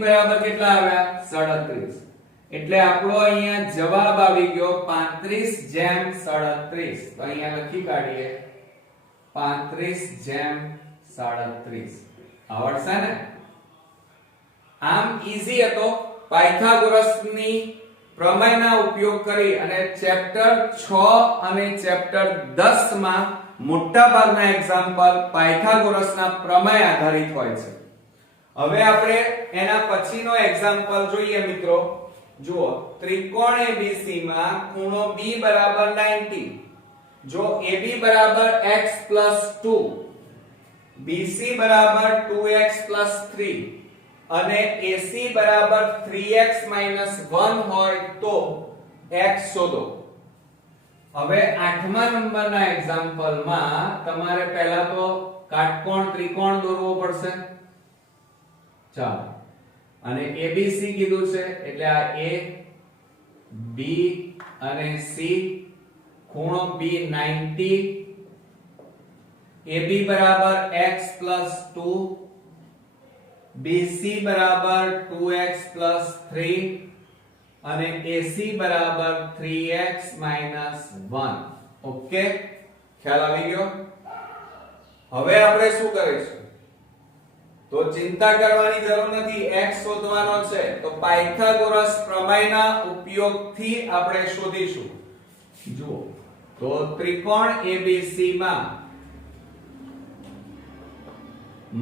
બરાબર કેટલા આવ્યા 37. એટલે આપણો અહીંયા જવાબ આવી ગયો 35 જેમ 37. તો અહીંયા લખી કાઢીએ 35 જેમ 37. આવડશે ને? આમ ઈઝી હતો. પાયથાગોરસની પ્રમેયના ઉપયોગ કરી અને ચેપ્ટર 6 અને ચેપ્ટર 10 માં મોટા ભાગના એક્ઝામ્પલ પાયથાગોરસના પ્રમેય આધારિત હોય છે. હવે આપણે એના પછીનો એક્ઝામ્પલ જોઈએ મિત્રો. જુઓ, ત્રિકોણ ABC માં ખૂણો B બરાબર 90. જો AB બરાબર x + 2, BC બરાબર 2x + 3 અને AC બરાબર 3x - 1 હોય તો x શોધો. હવે 8મા નંબરના એક્ઝામ્પલમાં તમારે પહેલા તો કાટકોણ ત્રિકોણ દોરવો પડશે. ચાલો, અને ABC કીધું છે એટલે આ A, B અને C. ખૂણો B 90, AB બરાબર x + 2, BC બરાબર 2x + 3 અને AC બરાબર 3x - 1. ઓકે, ખ્યાલ આવી ગયો? હવે આપણે શું કરીશું? તો ચિંતા કરવાની જરૂર નથી, x શોધવાનો છે તો પાયથાગોરસ પ્રમેયના ઉપયોગથી આપણે શોધીશું. જુઓ તો ત્રિકોણ ABC માં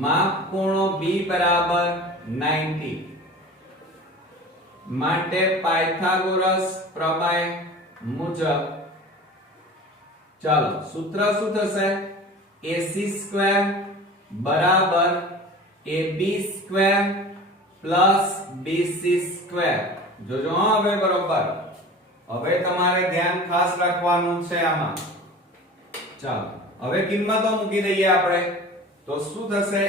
માપ ખૂણો B બરાબર 90 માટે પાયથાગોરસ પ્રમેય મુજબ ચાલો સૂત્ર શું થશે? AC² બરાબર AB² પ્લસ BC². જોજો હવે બરોબર. હવે તમારે ધ્યાન ખાસ રાખવાનું છે આમાં. ચાલો હવે કિંમતો મૂકી દઈએ આપણે. તો શું થશે?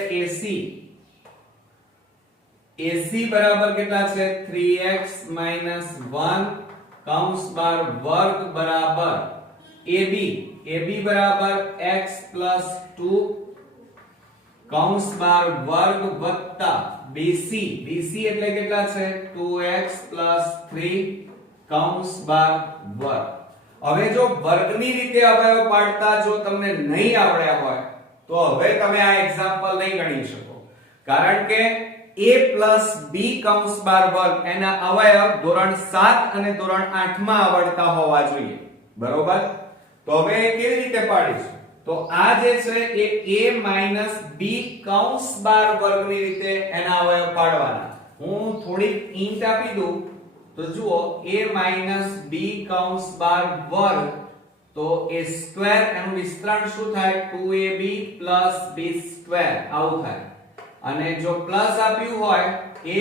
AC બરાબર કેટલા છે? 3x 1 કૌંસ બાર વર્ગ બરાબર AB બરાબર x 2 કૌંસ બાર વર્ગ વત્તા BC એટલે કેટલા છે? 2x 3 કૌંસ બાર વર્ગ. હવે જો વર્ગની રીતે અવયવ પાડતા જો તમને નહીં આવડ્યા હોય તો હવે તમે આ એક્ઝામ્પલ નહીં ગણી શકો, કારણ કે a b કૌંસ બાર વર્ગ એના અવયવ ધોરણ 7 અને ધોરણ 8 માં આવડતા હોવા જોઈએ. બરોબર? તો હવે કેવી રીતે પાડીશું? તો આ જે છે એ a b કૌંસ બાર વર્ગની રીતે એના અવયવ પાડવાના. હું થોડીક ઈંટ આપી દઉં તો જુઓ a b કૌંસ બાર વર્ગ તો a સ્ક્વેર એનું વિસ્તરણ શું થાય? 2ab b² આવું થાય. અને જો પ્લસ આપ્યું હોય a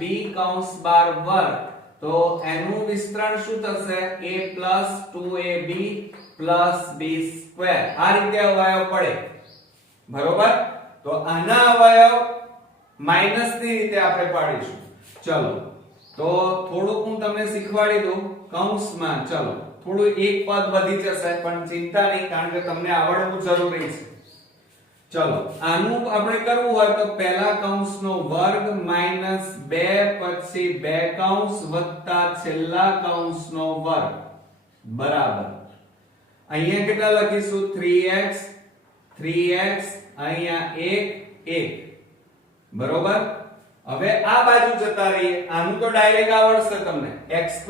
b કૌંસ બાર વર્ગ તો એનું વિસ્તરણ શું થશે? a 2ab b². આ રીતે અવયવ પડે. બરોબર? તો આના અવયવ માઈનસ ની રીતે આપણે પાડીશું. ચલો તો થોડુંક હું તમને શીખવાડી દઉં કૌંસમાં. ચલો થોડું એક પદ વધી જશે પણ ચિંતા નહીં, કારણ કે તમને આવડવું જરૂરી છે. ચલો આનું આપણે કરવું હોય તો પહેલા કૌંસનો વર્ગ માઈનસ 2 પછી 2 કૌંસ વત્તા છેલ્લા કૌંસનો વર્ગ બરાબર અહીંયા કેટલા લખીશું? 3x અહીંયા 1 બરોબર. હવે આ બાજુ જતા રહીએ. આનું તો ડાયરેક્ટ આવડશે તમને. x²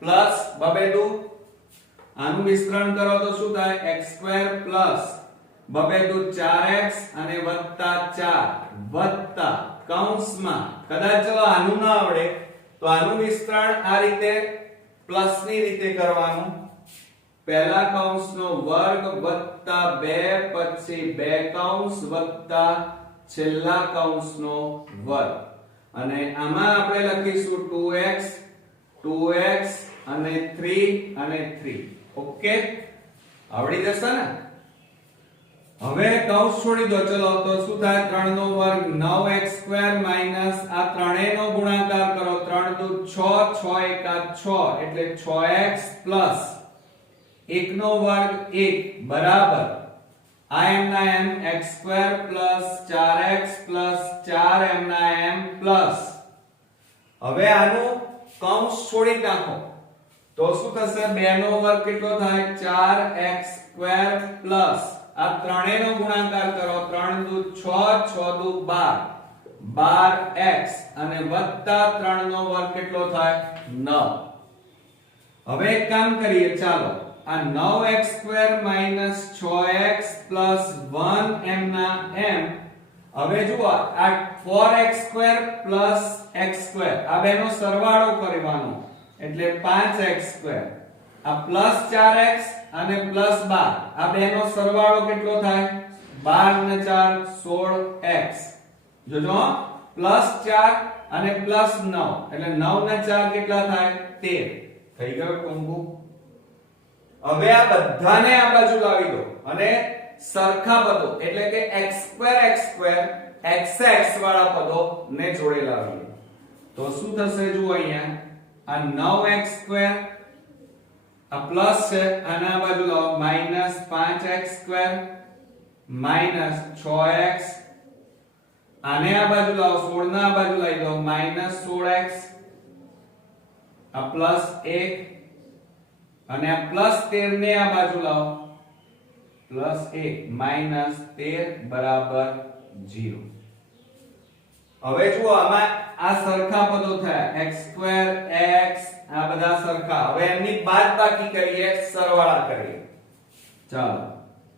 પ્લસ બબેદુ આનું વિસ્તરણ કરો તો શું થાય? x² પ્લસ બબેદુ 4x અને વત્તા 4 વત્તા કૌંસમાં કદાચ જો આનું ના આવડે તો આનું વિસ્તરણ આ રીતે પ્લસ ની રીતે કરવાનું. પહેલા કૌંસનો વર્ગ વત્તા 2 પછી 2 કૌંસ વત્તા છેલ્લા કૌંસનો વર્ગ. અને આમાં આપણે લખીશું 2x અને 3 ઓકે, આવડી જશે ને? હવે કૌંસ છોડી દો. ચલો તો શું થાય? 3 નો વર્ગ 9x² માઈનસ આ ત્રણેયનો ગુણાકાર કરો. 3 દુ 6 6 એકા 6 એટલે 6x પ્લસ 1 નો વર્ગ 1 બરાબર આ m ના m x² plus 4x plus 4m ના m પ્લસ. હવે આનું કૌંસ છોડી નાખો તો શું થશે? 2 નો વર્ગ કેટલો થાય? 4x² પ્લસ આ ત્રણેયનો ગુણાકાર કરો. 3 દુ 6 6 દુ 12 12x અને વત્તા 3 નો વર્ગ કેટલો થાય? 9. હવે એક કામ કરીએ. ચાલો આ 9x² minus 6x plus 1m ના m. હવે જુઓ આ 4x² પ્લસ x² આ બેનો સરવાળો કરવાનો એટલે 5x². આ પ્લસ 4x અને પ્લસ 12 આ બેનો સરવાળો કેટલો થાય? 12 ને 4 16x. જોજો પ્લસ 4 અને પ્લસ 9 એટલે 9 ને 4 કેટલા થાય? 13. થઈ ગયો કોમ્બો. હવે આ બધાને આ બાજુ લાવી દો અને સરખા પદો એટલે કે x² xx વાળા પદો ને જોડે લાવીએ તો શું થશે? જુઓ અહીંયા આ 9x² આ પ્લસ છે અને આ બાજુ લાવો માઈનસ 5x² માઈનસ 6x આને આ બાજુ લાવો 16 ના આ બાજુ લઈ લો માઈનસ 16x આ પ્લસ 1 અને આ પ્લસ 13 ને આ બાજુ લાવો પ્લસ 1 માઈનસ 13 બરાબર 0. હવે જુઓ આમાં આ સરખા પદો થયા x² x આ બધા સરખા. હવે એમની બાદબાકી કરીએ, સરવાળા કરીએ. ચાલો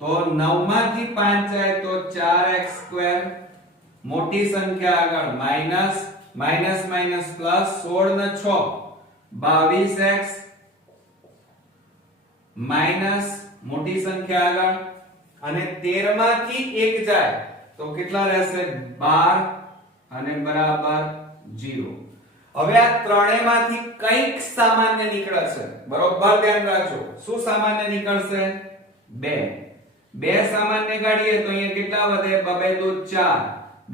તો 9 માંથી 5 જાય તો 4x², મોટી સંખ્યા આગળ માઈનસ માઈનસ માઈનસ પ્લસ 16 ને 6 22x માઈનસ મોટી સંખ્યા આગળ અને 13 માંથી 1 જાય તો કેટલા રહેશે 12 અને બરાબર 0. હવે આ ત્રણેયમાંથી કંઈક સામાન્ય નીકળશે, બરોબર ધ્યાન રાખજો. શું સામાન્ય નીકળશે? 2. 2 સામાન્ય કાઢીએ તો અહીંયા કેટલા વધે? 2 દુ 4,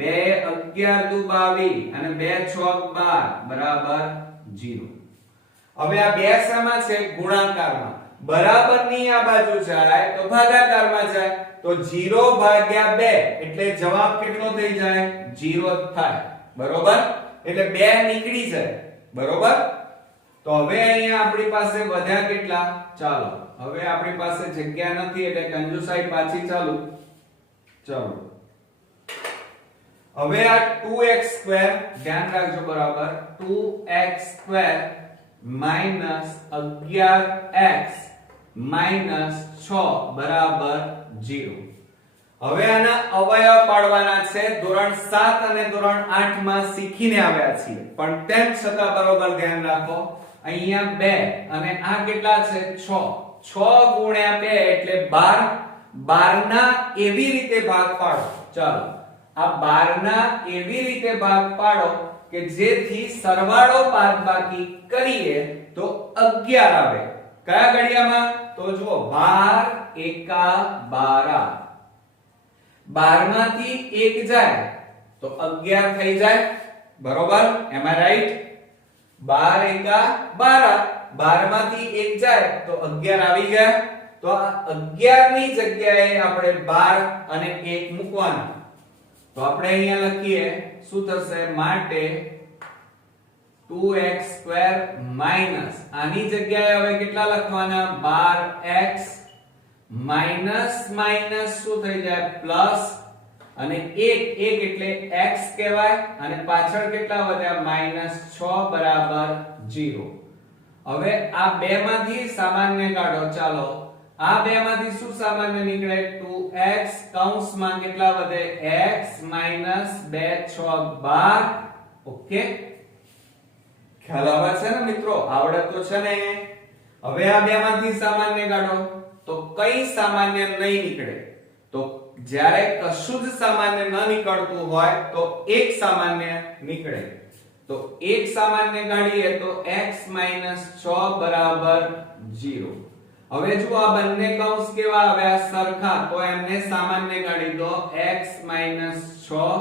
2 11 દુ 22 અને 2 6 12 બરાબર 0. હવે આ બે શામાં છે? ગુણાકારમાં. બરાબરની આ બાજુ જાય તો ભાગાકારમાં જાય તો 0 ભાગ્યા 2 એટલે જવાબ કેટલો થઈ જાય? 0 જ થાય. બરોબર, એટલે 2 નીકળી જાય. બરોબર, તો હવે અહીંયા આપણી પાસે વધ્યા કેટલા? ચાલો હવે આપણી પાસે જગ્યા નથી એટલે કંજુસાઈ પાછી ચાલુ. ચાલો હવે આ 2x² ધ્યાન રાખજો બરાબર, 2x² માઈનસ 11x માઈનસ 6 બરાબર 0. હવે આના અવયવ પાડવાના છે. ધોરણ 7 અને ધોરણ 8 માં શીખીને આવ્યા છીએ, પણ તેમ છતાં બરોબર ધ્યાન રાખો. અહીંયા 2 અને આ કેટલા છે? 6. 6 ગુણ્યા 2 એટલે 12. 12 ના એવી રીતે ભાગ પાડો. ચાલો આ 12 ના એવી રીતે ભાગ પાડો કે જેથી સરવાળો બાદબાકી કરીએ તો 11 આવે. કયા ઘડિયામાં? તો જુઓ 12 એકા 12. 12 માંથી 1 જાય તો 11 થઈ જાય. બરોબર, એમ આઈ રાઈટ? 12 એકા 12. 12 માંથી 1 જાય તો 11 આવી ગયા. તો આ 11 ની જગ્યાએ આપણે 12 અને 1 મૂકવાના. તો આપણે અહીંયા લખીએ શું થશે? માટે 2x² માઈનસ આની જગ્યાએ હવે કેટલા લખવાના? 12x માઈનસ માઈનસ શું થઈ જાય? પ્લસ અને 1 એટલે x કહેવાય અને પાછળ કેટલા વધ્યા? -6 બરાબર 0. હવે આ બે માંથી સામાન્ય કાઢો. ચાલો આ બે માંથી શું સામાન્ય નીકળે? 2x કૌંસમાં કેટલા વધે? x minus 2 6 12. ઓકે, ખ્યાલ આવે છે ને મિત્રો? આવડે તો છે ને? હવે આ બે માંથી સામાન્ય કાઢો તો કઈ સામાન્ય નહીં નીકળે. તો જ્યારે કશું જ સામાન્ય ન નીકળતું હોય તો એક સામાન્ય નીકળે. તો એક સામાન્ય કાઢીએ તો x 6 બરાબર 0. હવે જો આ બંને કૌંસ કેવા આવ્યા? સરખા. તો એમને સામાન્ય કાઢી દો x 6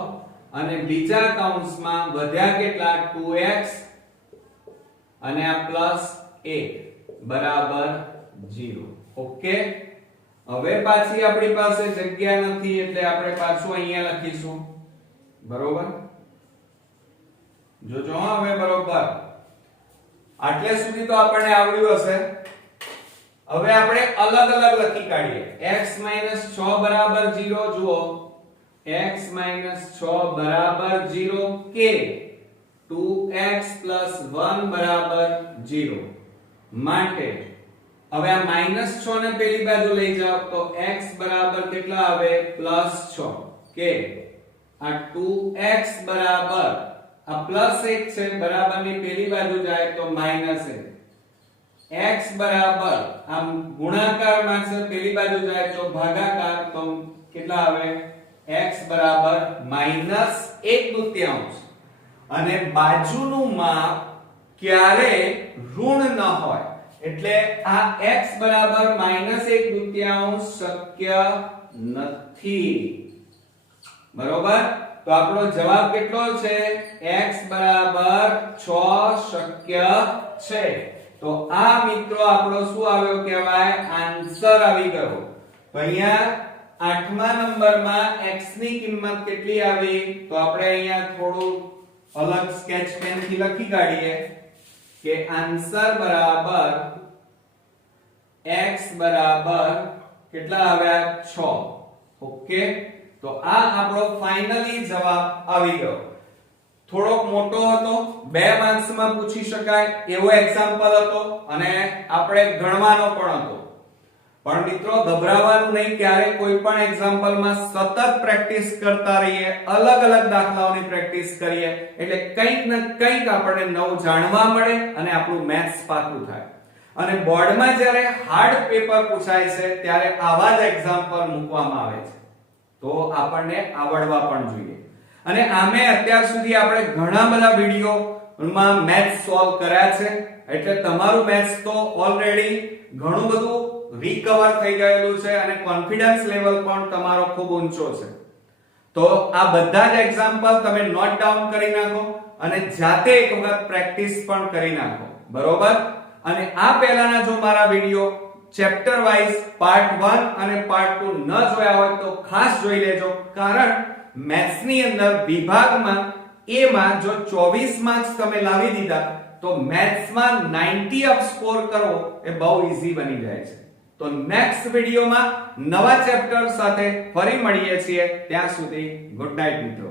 અને બીજા કૌંસમાં વધ્યા કેટલા? 2x અને આ પ્લસ 1 બરાબર 0. ઓકે, હવે પાછી આપણી પાસે જગ્યા નથી એટલે આપણે પાછું અહીંયા લખીશું. બરોબર, જોજો હવે બરોબર. આટલે સુધી તો આપણને આવડ્યું હશે. હવે આપણે અલગ અલગ લખી કાઢીએ. x 6 બરાબર 0. જુઓ x 6 બરાબર 0 કે 2x 1 બરાબર 0. માટે હવે આ -6 ને પેલી બાજુ લઈ જાઓ તો x બરાબર કેટલા આવે? +6 કે આ 2x બરાબર આ +1 છે બરાબરની પેલી બાજુ જાય તો -1. x બરાબર આમ ગુણાકારમાં છે પેલી બાજુ જાય તો ભાગાકાર તો કેટલા આવે? x બરાબર -1/2 અને બાજુનું માપ ક્યારે ઋણ ન હોય એટલે આ x બરાબર -1/2 શક્ય નથી. બરોબર, તો આપણો જવાબ કેટલો છે? x બરાબર 6 શક્ય છે. તો આ મિત્રો આપણો શું આવ્યો કહેવાય? આન્સર આવી ગયો. તો અહીંયા 8મા નંબરમાં x ની કિંમત કેટલી આવી? તો આપણે અહીંયા થોડું અલગ સ્કેચ પેન થી લખી કાઢીએ કે આન્સર બરાબર x બરાબર કેટલા આવ્યા? 6. ઓકે, તો આ આપણો ફાઇનલી જવાબ આવી ગયો. થોડોક મોટો હતો, 2 માર્ક્સમાં પૂછી શકાય એવો એક્ઝામ્પલ હતો અને આપણે ગણવાનો પણ હતો. પણ મિત્રો ગભરાવાનું નહીં, ક્યારે કોઈ પણ એક્ઝામ્પલમાં સતત પ્રેક્ટિસ કરતા રહીએ, અલગ અલગ દાખલાઓની પ્રેક્ટિસ કરીએ એટલે કંઈક ને કંઈક આપણને નવું જાણવા મળે અને આપણું મેથ્સ પાકું થાય. અને બોર્ડમાં જ્યારે હાર્ડ પેપર પૂછાય છે ત્યારે આવા જ એક્ઝામ્પલ મૂકવામાં આવે છે, તો આપણને આવડવા પણ જોઈએ. અને આમે અત્યાર સુધી આપણે ઘણા બધા વિડિયોમાં મેથ્સ સોલ્વ કર્યા છે, એટલે તમારું મેથ્સ તો ઓલરેડી ઘણું બધું રિકવર થઈ ગયેલું છે અને કોન્ફિડન્સ લેવલ પણ તમારો ખૂબ ઊંચો છે. તો આ બધા જ એક્ઝામ્પલ તમે નોટ ડાઉન કરી નાખો અને જાતે એક વખત પ્રેક્ટિસ પણ કરી નાખો, બરોબર? અને આ પહેલાના જો મારા વિડિયો ચેપ્ટર વાઇઝ પાર્ટ 1 અને પાર્ટ 2 ન જોયા હોય તો ખાસ જોઈ લેજો, કારણ મેથ્સ ની અંદર વિભાગમાં એ માં જો 24 માર્ક્સ તમે લાવી દીધા તો મેથ્સમાં 90 અપ સ્કોર કરવો એ બહુ ઈઝી બની જાય છે. તો નેક્સ્ટ વિડિયોમાં નવા ચેપ્ટર સાથે ફરી મળીએ છીએ. ત્યાં સુધી ગુડ નાઇટ મિત્રો.